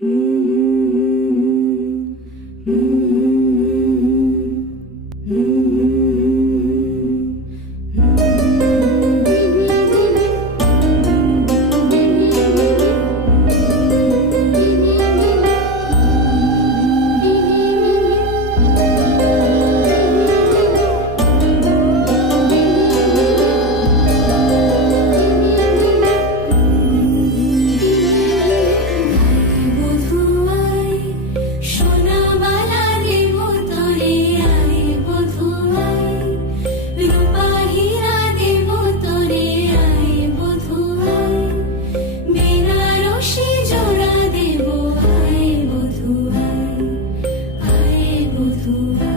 Mm. You.